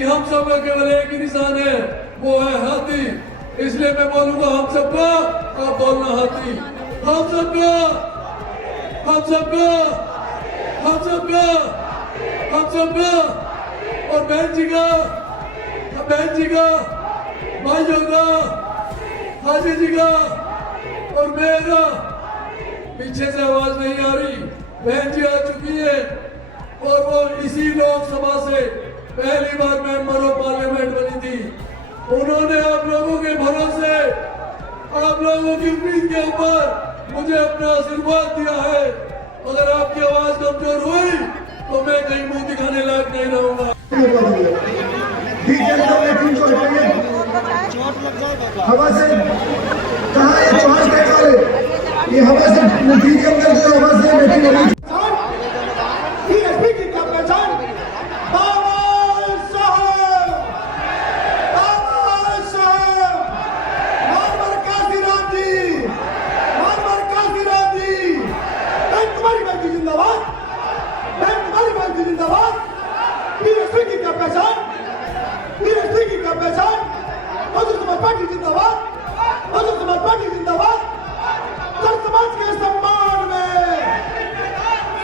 कि हम सब का केवल एक ही निशान है, वो है हाथी। इसलिए मैं बोलूंगा हम सबका, आप बोलना हाथी। हम सबका, हम सबका, हम सबका, हम सबका, और बहन जी का, बहन जी का, भाइयों का, हाजी जी का और मेरा। पीछे से आवाज नहीं आ रही, बहन जी आ चुकी है और वो इसी लोकसभा से पहली बार मेंबर ऑफ पार्लियामेंट बनी थी। उन्होंने आप लोगों के भरोसे, आप लोगों की उम्मीद के ऊपर मुझे अपना आशीर्वाद दिया है। अगर आपकी आवाज कमजोर हुई तो मैं कहीं मुंह दिखाने लायक नहीं रहूंगा। हवा से कहा ये चौहान कहने वाले, ये हवा से मीडियम कर दो, हवा से मीटिंग होगी। पार्टी जिंदाबाद, बहुजन समाज पार्टी जिंदाबाद। दलित समाज के सम्मान में,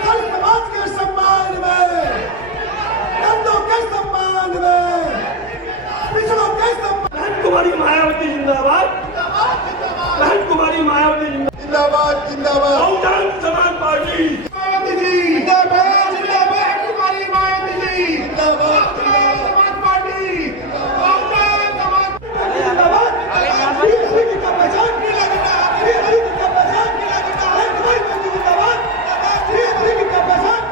दलित समाज के सम्मान में, दलितों के सम्मान में, पिछड़ों के सम्मान। बहन कुमारी मायावती जिंदाबाद, बहन कुमारी मायावती जिंदाबाद, जिंदाबाद। बहुजन समाज पार्टी मायावती जी जिंदाबाद, जिंदाबाद। कुमारी मायावती जी जिंदाबाद, समाज पार्टी बहुजन समाज जिंदाबाद। बीएसपी का पहचान मिला देना, बीएसपी का पहचान मिला देना है। कुमारी मायावती जिंदाबाद, बीएसपी का पहचान।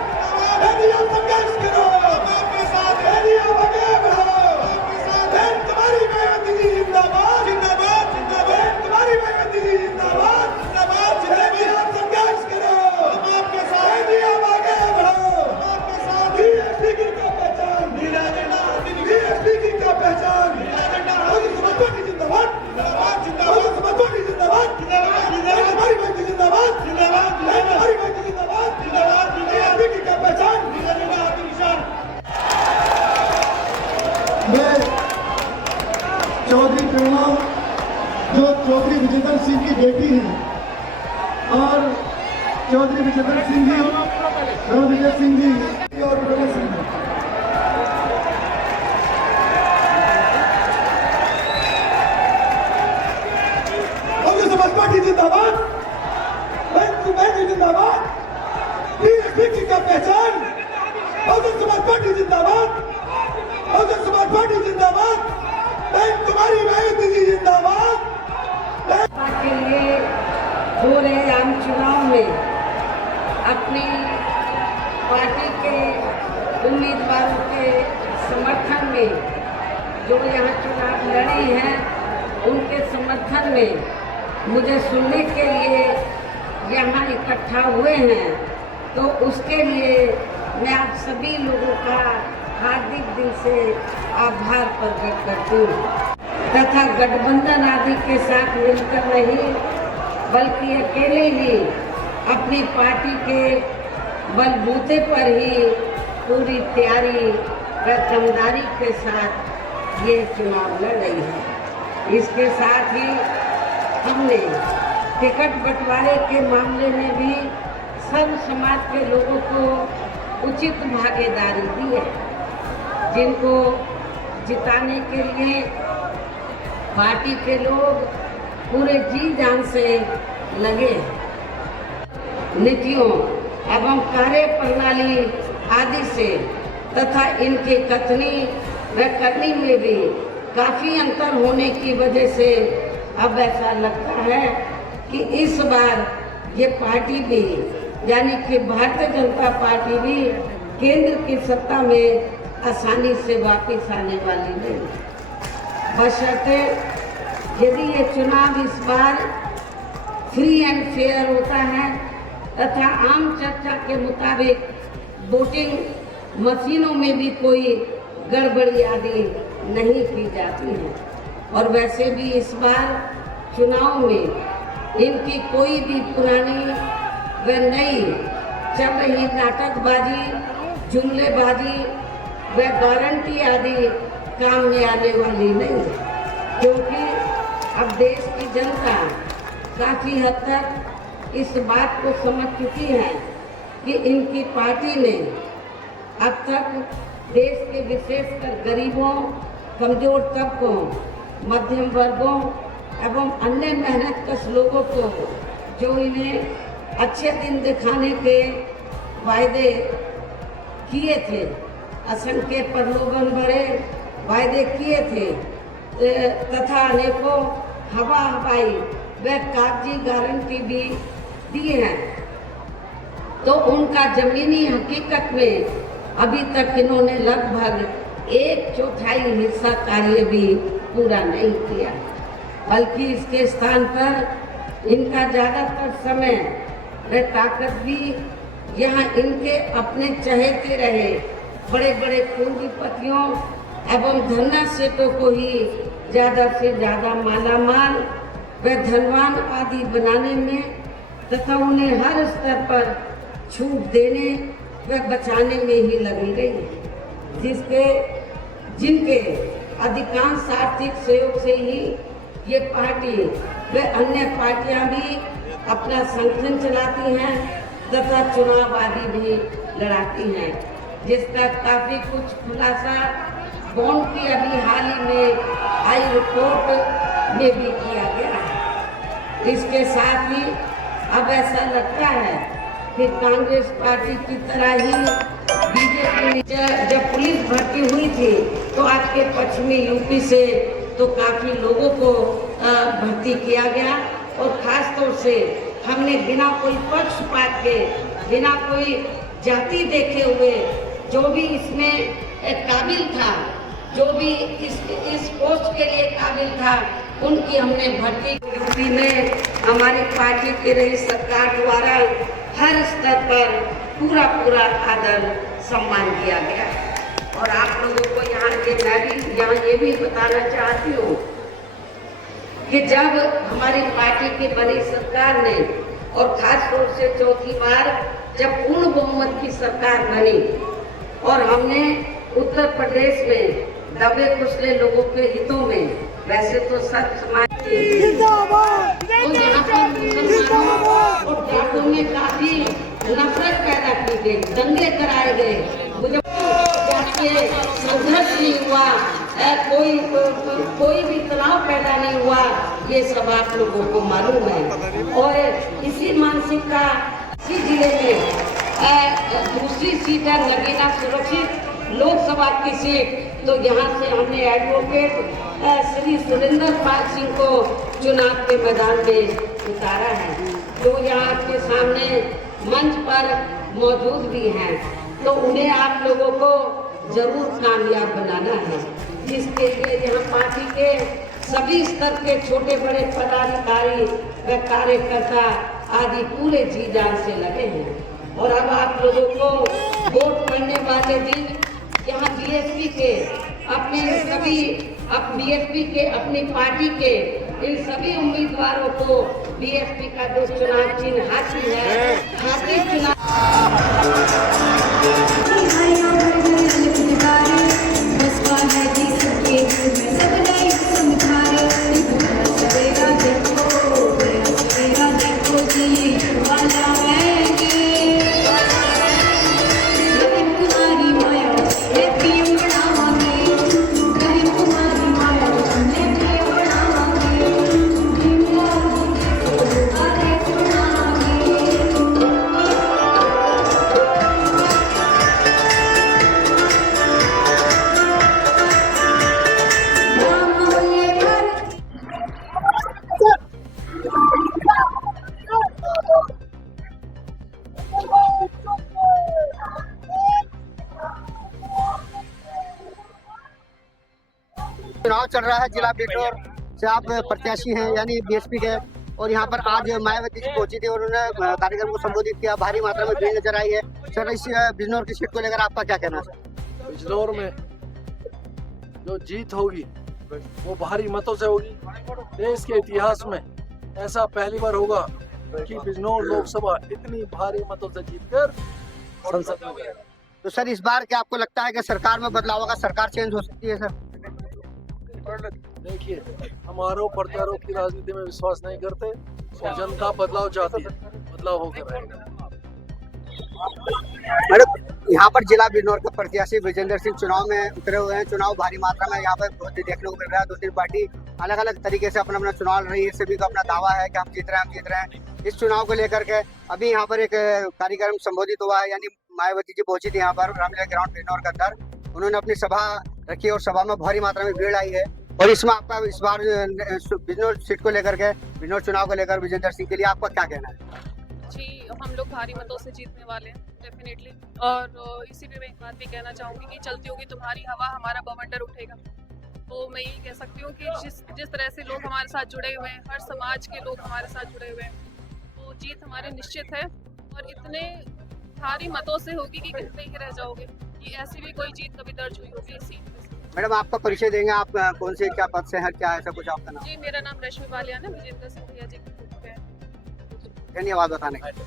यदि आप संघर्ष करो आपके साथ, यदि आप आगे बढ़ो आपके साथ। बहन कुमारी मायावती जी जिंदाबाद, जिंदाबाद, जिंदाबाद। कुमारी मायावती जी जिंदाबाद, जिंदाबाद। यदि आप संघर्ष करो आपके साथ, यदि आप आगे बढ़ो आपके साथ। बीएसपी का पहचान मिला देना, बीएसपी का पहचान मिला देना। समाज पार्टी जिंदाबाद, जिंदाबाद, जिंदाबाद। समाज पार्टी जिंदाबाद, जिंदाबाद, जिंदाबाद। कुमारी मायावती जिंदाबाद, जिंदाबाद, जिंदाबाद। कुमारी मायावती जिंदाबाद, जिंदाबाद, जिंदाबाद। बीएसपी का पहचान मिला देना, आपके निशान। मैं चौधरी प्रेरणा, जो चौधरी विजेंद्र सिंह की बेटी है, और चौधरी विजेंद्र सिंह जी, रणविजय सिंह जी और प्रेरणा सिंह जी। बहुजन समाज पार्टी जिंदाबाद, बहन जिंदाबाद। बीएसपी का पहचान, बहुजन समाज पार्टी जिंदाबाद, बहुजन समाज पार्टी जिंदाबाद। बहन कुमारी मायावती जी जिंदाबाद। के लिए हो रहे आम चुनाव में अपनी पार्टी के उम्मीदवारों के समर्थन में जो यहाँ चुनाव लड़े हैं, उनके समर्थन में मुझे सुनने के लिए यहाँ इकट्ठा हुए हैं, तो उसके लिए मैं आप सभी लोगों का हार्दिक दिल से आभार प्रकट करती हूँ तथा गठबंधन आदि के साथ मिलकर नहीं बल्कि अकेले ही अपनी पार्टी के बलबूते पर ही पूरी तैयारी व दमदारी के साथ ये चुनाव लड़ रही है। इसके साथ ही हमने टिकट बंटवारे के मामले में भी सब समाज के लोगों को उचित भागीदारी दी है, जिनको जिताने के लिए पार्टी के लोग पूरे जी जान से लगे। नीतियों एवं कार्य प्रणाली आदि से तथा इनके कथनी व करनी में भी काफ़ी अंतर होने की वजह से अब ऐसा लगता है कि इस बार ये पार्टी भी, यानी कि भारतीय जनता पार्टी भी केंद्र की सत्ता में आसानी से वापस आने वाली नहीं, बशर्ते यदि ये चुनाव इस बार फ्री एंड फेयर होता है तथा आम चर्चा के मुताबिक वोटिंग मशीनों में भी कोई गड़बड़ी आदि नहीं की जाती है। और वैसे भी इस बार चुनाव में इनकी कोई भी पुरानी व नई चल रही नाटकबाजी, जुमलेबाजी वह गारंटी आदि काम में आने वाली नहीं है, क्योंकि अब देश की जनता काफी हद तक इस बात को समझ चुकी है कि इनकी पार्टी ने अब तक देश के विशेषकर गरीबों, कमजोर तबकों, मध्यम वर्गों एवं अन्य मेहनतकश लोगों को जो इन्हें अच्छे दिन दिखाने के वायदे किए थे, असंख्य प्रलोभन भरे वायदे किए थे तथा अनेकों हवाई व कागजी गारंटी भी दी हैं, तो उनका जमीनी हकीकत में अभी तक इन्होंने लगभग 1/4 हिस्सा कार्य भी पूरा नहीं किया, बल्कि इसके स्थान पर इनका ज़्यादातर समय व ताकत भी यहाँ इनके अपने चहेते रहे बड़े बड़े पूंजीपतियों एवं धन्ना सेठों को ही ज़्यादा से ज़्यादा मालामाल व धनवान आदि बनाने में तथा उन्हें हर स्तर पर छूट देने व बचाने में ही लगी रही, जिनके अधिकांश आर्थिक सहयोग से ही ये पार्टी व अन्य पार्टियां भी अपना संगठन चलाती हैं तथा चुनाव आदि भी लड़ाती हैं, जिसका काफी कुछ खुलासा बॉन्ड की अभी हाल ही में आई रिपोर्ट में भी किया गया है। इसके साथ ही अब ऐसा लगता है कि कांग्रेस पार्टी की तरह ही बीजेपी जब पुलिस भर्ती हुई थी तो आपके पश्चिमी यूपी से तो काफी लोगों को भर्ती किया गया, और खास तौर से हमने बिना कोई पक्षपात के, बिना कोई जाति देखे हुए जो भी इसमें काबिल था, जो भी इस पोस्ट के लिए काबिल था, उनकी हमने भर्ती यूपी में हमारी पार्टी की रही सरकार द्वारा हर स्तर पर पूरा आदर सम्मान दिया गया। और आप लोगों को यहाँ ये भी बताना चाहती हूँ कि जब हमारी पार्टी की बनी सरकार ने, और खास तौर से चौथी बार जब पूर्ण बहुमत की सरकार बनी और हमने उत्तर प्रदेश में दबे कुचले लोगों के हितों में, वैसे तो सब समाज तो यहाँ पर मुसलमानों और जाटों में काफी नफरत पैदा की गई, दंगे कराए गए, मुझे संघर्ष नहीं हुआ, कोई भी तनाव पैदा नहीं हुआ, ये सब आप लोगों को मालूम है। और इसी मानसिकता इसी जिले में दूसरी सीट है नगीना सुरक्षित लोकसभा की सीट, तो यहाँ से हमने एडवोकेट श्री सुरेंद्र पाल सिंह को चुनाव के मैदान में उतारा है, जो यहाँ आपके सामने मंच पर मौजूद भी हैं, तो उन्हें आप लोगों को जरूर कामयाब बनाना है, जिसके लिए यहाँ पार्टी के सभी स्तर के छोटे बड़े पदाधिकारी व कार्यकर्ता आदि पूरे जी जान से लगे हैं। और अब आप लोगों को वोट पड़ने वाले दिन यहाँ बीएसपी के अपनी पार्टी के इन सभी उम्मीदवारों को बीएसपी का जो चुनाव चिन्ह हाथी है, हाथी चुनाव चुनाव चल रहा है। जिला बिजनौर से आप प्रत्याशी हैं यानी बीएसपी के, और यहाँ पर आज मायावती जी पहुंची थी और उन्होंने कार्यक्रम को संबोधित किया। भारी मात्रा में भीड़ नजर आई है। सर, इस बिजनौर की सीट को लेकर आपका क्या कहना है? बिजनौर में जो जीत होगी वो भारी मतों से होगी। देश के इतिहास में ऐसा पहली बार होगा कि बिजनौर लोकसभा इतनी भारी मतों से जीतकर संसद में गया। तो सर इस बार क्या आपको लगता है कि सरकार में बदलाव होगा, सरकार चेंज हो सकती है सर? देखिए, हम आरोप प्रत्यारोप की राजनीति में विश्वास नहीं करते और जनता बदलाव चाहती है, बदलाव होकर रहेगा। मैडम, यहाँ पर जिला बिजनौर के प्रत्याशी विजेंद्र सिंह चुनाव में उतरे हुए हैं। चुनाव भारी मात्रा में यहाँ पर देखने को मिल रहा है। दूसरी पार्टी अलग अलग तरीके से अपना अपना चुनाव लड़ रही है। सभी का अपना दावा है कि हम जीत रहे हैं। इस चुनाव को लेकर के अभी यहाँ पर एक कार्यक्रम संबोधित हुआ है, यानी मायावती जी पहुंची थी यहाँ पर रामलीला ग्राउंड बिजनौर के अंदर। उन्होंने अपनी सभा रखी और सभा में भारी मात्रा में भीड़ आई है। और इसमें आपका इस बार बिजनौर सीट को लेकर के, बिजनौर चुनाव को लेकर विजेंद्र सिंह के लिए आपका क्या कहना है? जी, हम लोग भारी मतों से जीतने वाले हैं डेफिनेटली। और इसी पे मैं एक बात भी कहना चाहूँगी कि चलती होगी तुम्हारी हवा, हमारा बवंडर उठेगा। तो मैं यही कह सकती हूँ कि जिस तरह से लोग हमारे साथ जुड़े हुए हैं, हर समाज के लोग हमारे साथ जुड़े हुए हैं, तो जीत हमारी निश्चित है। और इतने भारी मतों से होगी कि कितने ही रह जाओगे, कि ऐसी भी कोई जीत कभी दर्ज हुई होगी इस सीट में। मैडम, आपका परिचय देंगे, आप कौन से क्या पद से हैं, क्या ऐसा कुछ आपका नाम? जी, मेरा नाम रश्मि बालियान है, विजेंद्र सिंह भैया जी की। धन्यवाद बताने के लिए।